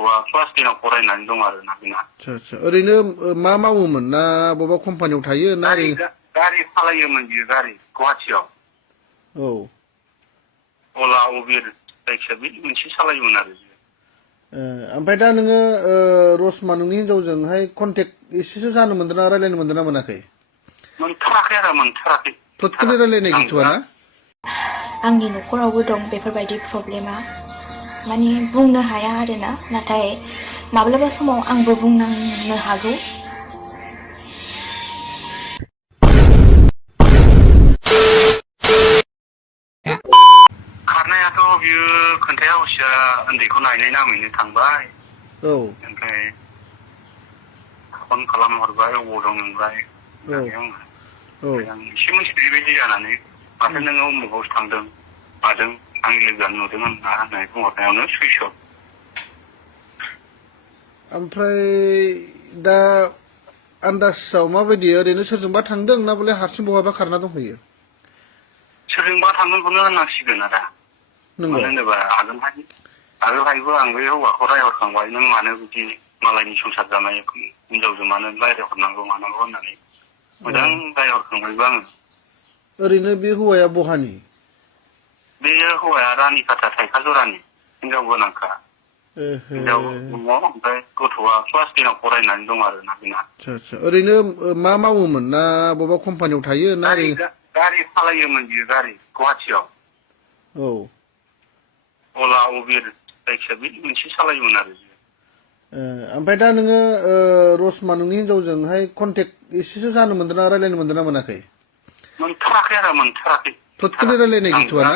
गथ'आ क्लास 10आव फरायनानै दं आरो ना बिना। आच्छा ओरैनो मा मावोमोन ना बबेबा कम्पानियाव थायो ना गारि सालायोमोन बियो गारि गुवाहाटियाव। औ अला उबेर जायखिया बे मोनसे सालायोमोन आरो। ओमफ्राय दा नोङो रसमा नोंनि हिनजावजोंहाय कन्टेक्ट एसेसो जानो मोनदों ना रायलायनो मोनदों ना मोनाखै? मोनथाराखै आरो मोनथाराखै। टटेलि रायलायनाय गैथ'आ ना? आंनि न'खरावबो दं बेफोरबायदि प्रब्लेमा माने बुंनो हाया आरोना नाथाय माब्लाबा समाव आंबो बुंनांनो हागौ। खारनायाथ' बियो खोन्थाया हसिया उन्दैखौ नायनाय नामैनो थांबाय। औ ओमफ्राय फन खालामहरबाय अबाव दं नोंलाय होननानै आङो। ओमफ्राय आं एसे मिथिबाय बायदि जानानै माथो नोङो उमुगावसो थांदों मादों आंनि लोगोआनो नुदों होननानै बुंहरनायावनो सुइस अफ। ओमफ्राय दा आन्दाजाव माबायदि ओरैनो सोरजोंबा थांदों ना बले हारसिं बहाबा खारना दंहैयो? सोरजोंबा थांदोंखौनो होननांसिगोन आदा। मानो होनोबा आगोलहायबो आं बे हौवाखौ रायहरखांबाय नों मानो बिदि मालायनि संसार जानाय हिनजावजों मानो रायहरनांगौ मानांगौ होननानै मोजां रायहरखांबायबो आङो। ओरैनो बे हौवाया बहानि? बेयो हौवाया रानिखाथा थाइखा जरानि हिनजाव गोनांखा। हिनजाव दङ ओमफ्राय गथ'आ क्लास 10आव फरायनानै दं आरो ना बिना। आच्छा ओरैनो मा मावोमोन ना बबेबा कम्पानियाव थायो ना गारि सालायोमोन बियो गारि गुवाहाटियाव। औ अला उबेर जायखिया बे मोनसे सालायोमोन आरो। ओमफ्राय दा नोङो रसमा नोंनि हिनजावजोंहाय कन्टेक्ट एसेसो जानो मोनदों ना रायलायनो मोनदों ना मोनाखै? मोनथाराखै आरो मोनथाराखै। टटेलि रायलायनाय गैथ'आ ना?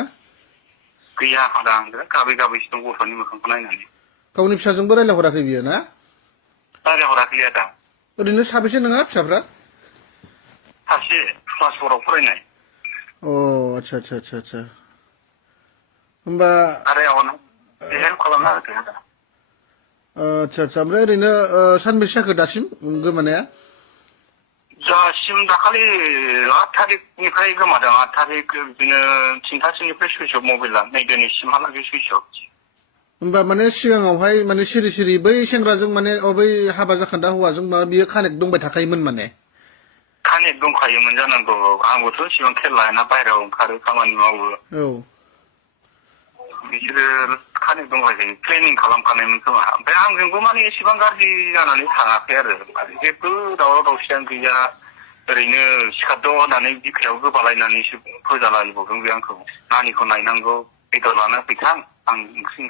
गैया आदा आं गाबै गाबैसो दं गथ'नि मोखांखौ नायनानै। गावनि फिसाजोंबो रायलायहराखै बियो ना? रायलायहराखै आदा। ओरैनो साबेसे नोंहा फिसाफ्रा? सासे क्लास 4आव फरायनाय। अ आच्छा होमबा हेल्प खालामना होदो आदा। आच्छा ओमफ्राय ओरैनो सानबेसे जाखो दासिम गोमानाया? दासिम दाखालि 8 थारिखनिफ्राय गोमादों। 8 थारिख बिदिनो 3थासोनिफ्राय सुइस अफ मबाइला नै दिनैसिमहालागै सुइस अफ। होमबा माने सिगाङावहाय माने सिरि सिरि बै सेंग्राजों माने बै हाबा जाखान्दा हौवाजों माबा बियो कानेक्ट दंबाय थाखायोमोन माने? कानेक्ट दंखायोमोन जानांगौ। आंबोथ' एसेबां खेल लायाना बाहेरायाव ओंखारो खामानि मावो। औ बिसोरो कानेक्ट दंलायखायो प्लेनिं खालामखानायमोन खोमा। ओमफ्राय आंजोंबो माने एसेबां गाज्रि जानानै थाङाखै आरो जेबो दावराव दावसियानो गैया। ओरैनो सिखारद' होननानै बिखायाव गोबालायनानैसो फोजालायबावदों बे आंखौ। नानिखौ नायनांगौ बेदर लाना फैथां आं ओंख्रि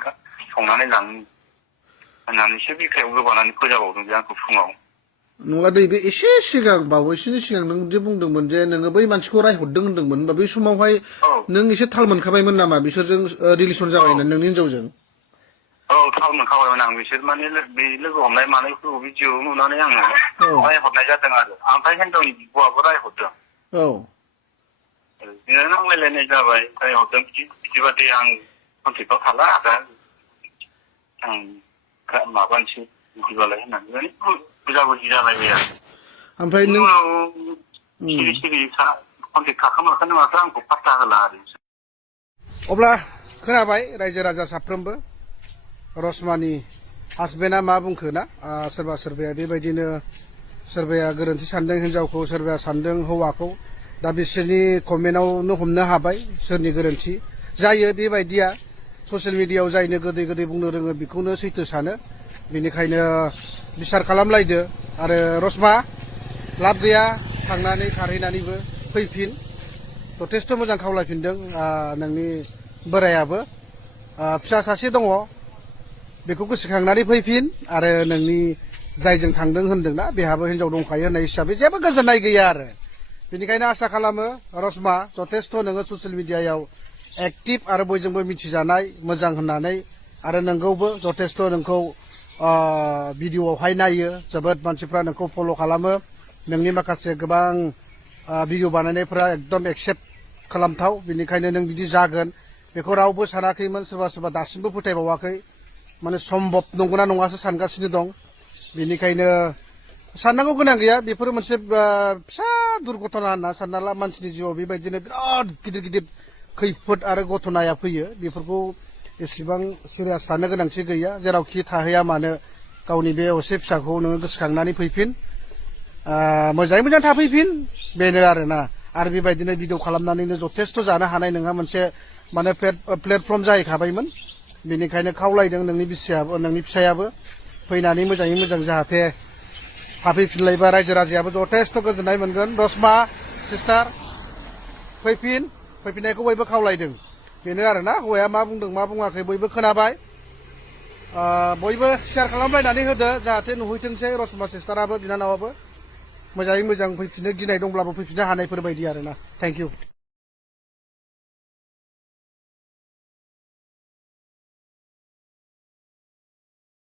संनानै लाङो होननानैसो बिखायाव गोबानानै फोजाबावदों बे आंखौ फुङाव। नङा दै बे एसे सिगां बावैसोनि सिगां नों जे बुंदोंमोन जे नोङो बै मानसिखौ रायहरदों होनदोंमोन होनबा बै समावहाय नों एसे थाल मोनखाबायमोन नामा बिसोरजों रिलेसन जाबाय होननानै नोंनि हिनजावजों? औ थाल मोनखाबायमोन आं। बिसोर माने बे लोगो हमनाय मानायखौ भिडिअ नुनानै आङो रायहरनाय जादों आरो। ओमफ्राय हिनजावनि बिब'आबो रायहरदों। औ बिदिनो नांलायलायनाय जाबाय रायहरदों बिदिबा दे आं कन्टेक्टआव थाला आदा आं माबानोसै बिदिबालाय होननानै माने बुजाबुजि जालायबाय आरो। ओमफ्राय बिनि नों उनाव सिरि सिरि कन्टेक्ट थाखामारखानो माथो आंखौ पात्ता होला आरो। अब्ला खोनाबाय रायजो राजा साफ्रोमबो रसमानि हासबेन्डआ मा बुंखो ना? सोरबा सोरबाया बेबायदिनो सोरबाया गोरोन्थि सानदों हिनजावखौ, सोरबाया सानदों हौवाखौ। दा बिसोरनि कमेन्टआवनो हमनो हाबाय सोरनि गोरोन्थि जायो। बेबायदिया ससियेल मिडियायाव जायनो गोदै गोदै बुंनो रोङो बेखौनो सैथो सानो। बेनिखायनो बिसार खालामलायदो। आरो रसमा लाब गैया थांनानै खारहैनानैबो फैफिन। जथेस्थ' मोजां खावलायफिनदों नोंनि बोरायाबो। फिसा सासे दङ बेखौ गोसोखांनानै फैफिन। आरो नोंनि जायजों थांदों होनदोंना बेहाबो हिनजाव दंखायो होननाय हिसाबै जेबो गोजोननाय गैया आरो। बेनिखायनो आसा खालामो रसमा जथेस्थ' नोङो ससियेल मिडियायाव एक्टिभ आरो बयजोंबो मिथिजानाय मोजां होननानै। आरो नोंगौबो जथेस्थ' नोंखौ भिडिअआवहाय नायो। जोबोद मानसिफ्रा नोंखौ फल' खालामो। नोंनि माखासे गोबां भिडिअ बानायनायफ्रा एकदम एक्सेप्ट खालामथाव। बेनिखायनो नों बिदि जागोन बेखौ रावबो सानाखैमोन। सोरबा सोरबा दासिमबो फोथायबावाखै। माने सम्भब नंगौना नङासो सानगासिनो दं। बेनिखायनो साननांगौ गोनां गैया। बेफोरो मोनसे फिसा दुर्घटना होनना सानना ला। मानसिनि जिउआव बेबायदिनो बिराद गिदिर गिदिर खैफोद आरो घटनाया फैयो। बेफोरखौ एसेबां सिरियास थानो गोनांथि गैया जेरावखि थाहैया मानो गावनि बे असे फिसाखौ नोङो गोसोखांनानै फैफिन मोजाङै मोजां थाफैफिन बेनो आरोना आरो बेबायदिनो भिडिअ खालामनानैनो जथेस्थ' जानो हानाय नोंहा मोनसे माने प्लेटफर्म जाहैखाबायमोन बेनिखायनो खावलायदों नोंनि फिसायाबो फैनानै मोजाङै मोजां जाहाथे थाफैफिनलायबा रायजो राजायाबो जथेस्थ' गोजोननाय मोनगोन रसमा सिस्टार फैफिननायखौ बयबो खावलायदों बेनो आरोना हौवाया मा बुंदों मा बुङाखै बयबो खोनाबाय बयबो शेयार खालामलायनानै होदो जाहाथे नुहैथोंसै रसमा सिस्टाराबो बिनानावाबो मोजाङै मोजां फैफिननो गिनाय दंब्लाबो फैफिननो हानायफोर बायदि आरोना थेंक इउ